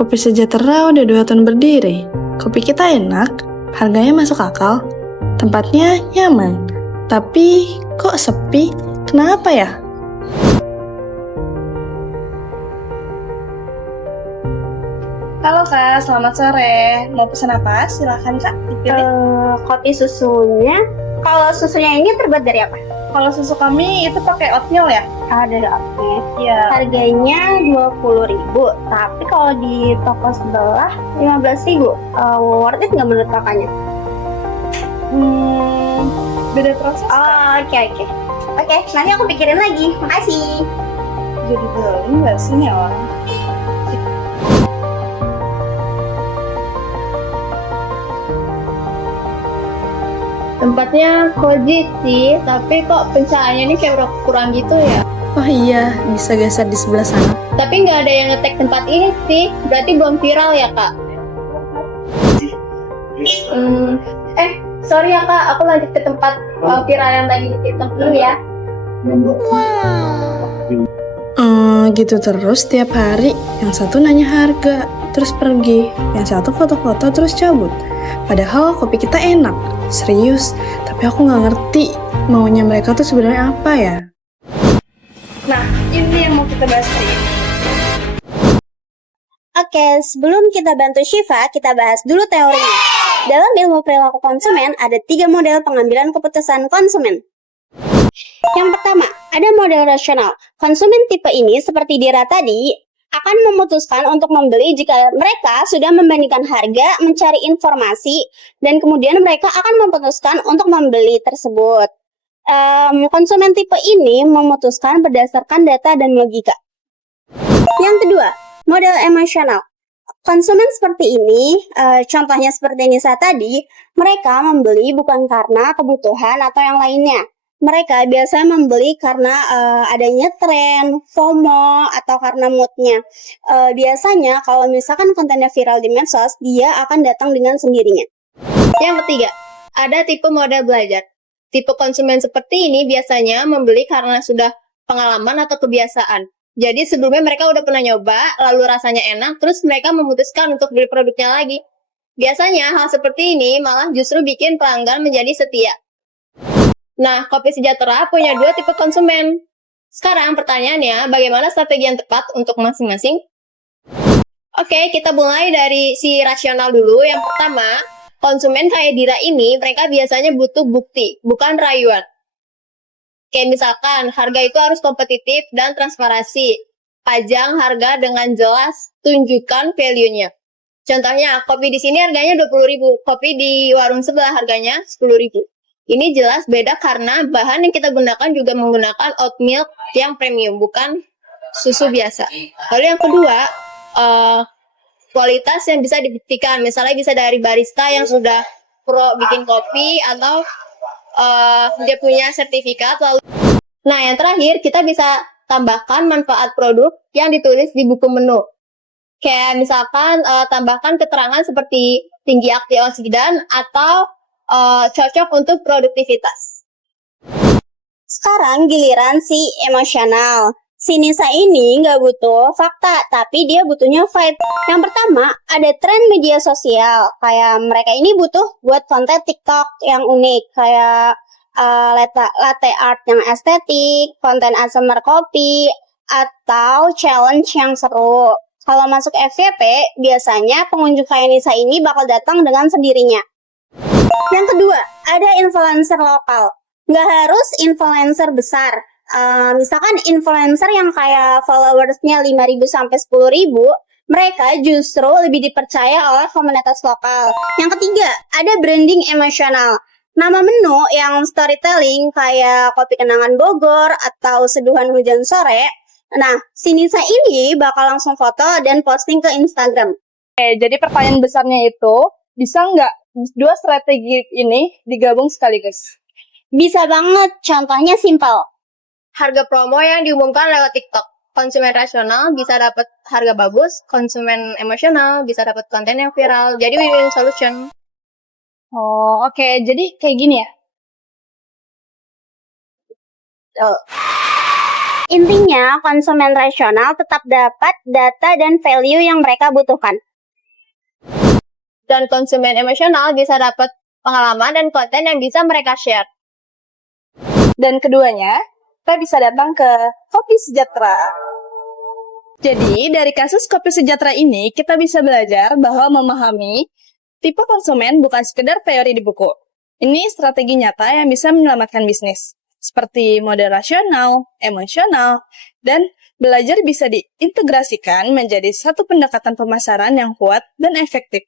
Kopi Sejahtera udah 2 tahun berdiri. Kopi kita enak, harganya masuk akal, tempatnya nyaman. Tapi kok sepi? Kenapa ya? Halo Kak, selamat sore. Mau pesan apa? Silahkan Kak, dipilih. Kopi susunya. Kalau susunya ini terbuat dari apa? Kalau susu kami itu pakai oatmeal ya? Dari oatmeal. Iya. Harganya 20.000, tapi kalau di toko sebelah 15.000. Worth it nggak menurut kakaknya? Beda proses Kak. Oke, nanti aku pikirin lagi. Makasih. Jadi beli nggak sih nih orang? Tempatnya cozy sih, tapi kok pencahayanya ini kayak kurang gitu ya. Oh iya, bisa geser di sebelah sana. Tapi nggak ada yang nge-tag tempat ini sih, berarti belum viral ya kak? Sorry ya kak, aku lanjut ke tempat viral yang tadi di TikTok dulu ya. Gitu terus tiap hari. Yang satu nanya harga, terus pergi. Yang satu foto-foto, terus cabut. Padahal kopi kita enak, serius. Tapi aku nggak ngerti maunya mereka tuh sebenarnya apa ya. Nah, ini yang mau kita bahas hari ini. Oke, sebelum kita bantu Syifa, kita bahas dulu teorinya. Dalam ilmu perilaku konsumen, ada 3 model pengambilan keputusan konsumen. Yang pertama, ada model rasional. Konsumen tipe ini, seperti Dira tadi, akan memutuskan untuk membeli jika mereka sudah membandingkan harga, mencari informasi, dan kemudian mereka akan memutuskan untuk membeli tersebut. Konsumen tipe ini memutuskan berdasarkan data dan logika. Yang kedua, model emosional. Konsumen seperti ini, contohnya seperti Nisa tadi, mereka membeli bukan karena kebutuhan atau yang lainnya. Mereka biasanya membeli karena adanya tren, FOMO, atau karena moodnya. Biasanya kalau misalkan kontennya viral di medsos, dia akan datang dengan sendirinya. Yang ketiga, ada tipe model belajar. Tipe konsumen seperti ini biasanya membeli karena sudah pengalaman atau kebiasaan. Jadi sebelumnya mereka udah pernah nyoba, lalu rasanya enak, terus mereka memutuskan untuk beli produknya lagi. Biasanya hal seperti ini malah justru bikin pelanggan menjadi setia. Nah, Kopi Sejahtera punya 2 tipe konsumen. Sekarang pertanyaannya, bagaimana strategi yang tepat untuk masing-masing? Oke, kita mulai dari si rasional dulu. Yang pertama, konsumen kayak Dira ini, mereka biasanya butuh bukti, bukan rayuan. Kayak misalkan, harga itu harus kompetitif dan transparansi. Pajang harga dengan jelas, tunjukkan value-nya. Contohnya, kopi di sini harganya 20.000, kopi di warung sebelah harganya 10.000. Ini jelas beda karena bahan yang kita gunakan juga menggunakan oat milk yang premium, bukan susu biasa. Lalu yang kedua, kualitas yang bisa dibuktikan. Misalnya bisa dari barista yang sudah pro bikin kopi atau dia punya sertifikat. Nah, yang terakhir kita bisa tambahkan manfaat produk yang ditulis di buku menu. Kayak misalkan tambahkan keterangan seperti tinggi antioksidan atau cocok untuk produktivitas. Sekarang giliran si emosional. Si Nisa ini nggak butuh fakta, tapi dia butuhnya vibe. Yang pertama, ada tren media sosial. Kayak mereka ini butuh buat konten TikTok yang unik. Kayak latte art yang estetik, konten ASMR kopi, atau challenge yang seru. Kalau masuk FYP, biasanya pengunjung kayak Nisa ini bakal datang dengan sendirinya. Yang kedua, ada influencer lokal. Nggak harus influencer besar. Misalkan influencer yang kayak followersnya 5.000 sampai 10.000, mereka justru lebih dipercaya oleh komunitas lokal. Yang ketiga, ada branding emosional. Nama menu yang storytelling kayak kopi kenangan Bogor atau seduhan hujan sore. Nah, si Nisa ini bakal langsung foto dan posting ke Instagram. Jadi pertanyaan besarnya itu, bisa nggak 2 strategi ini digabung sekaligus? Bisa banget, contohnya simpel. Harga promo yang diumumkan lewat TikTok. Konsumen rasional bisa dapat harga bagus, konsumen emosional bisa dapat konten yang viral. Jadi win-win solution. Oh, oke. Jadi kayak gini ya? Intinya, konsumen rasional tetap dapat data dan value yang mereka butuhkan. Dan konsumen emosional bisa dapat pengalaman dan konten yang bisa mereka share. Dan keduanya, kita bisa datang ke Kopi Sejahtera. Jadi, dari kasus Kopi Sejahtera ini, kita bisa belajar bahwa memahami tipe konsumen bukan sekedar teori di buku. Ini strategi nyata yang bisa menyelamatkan bisnis, seperti model rasional, emosional, dan belajar bisa diintegrasikan menjadi satu pendekatan pemasaran yang kuat dan efektif.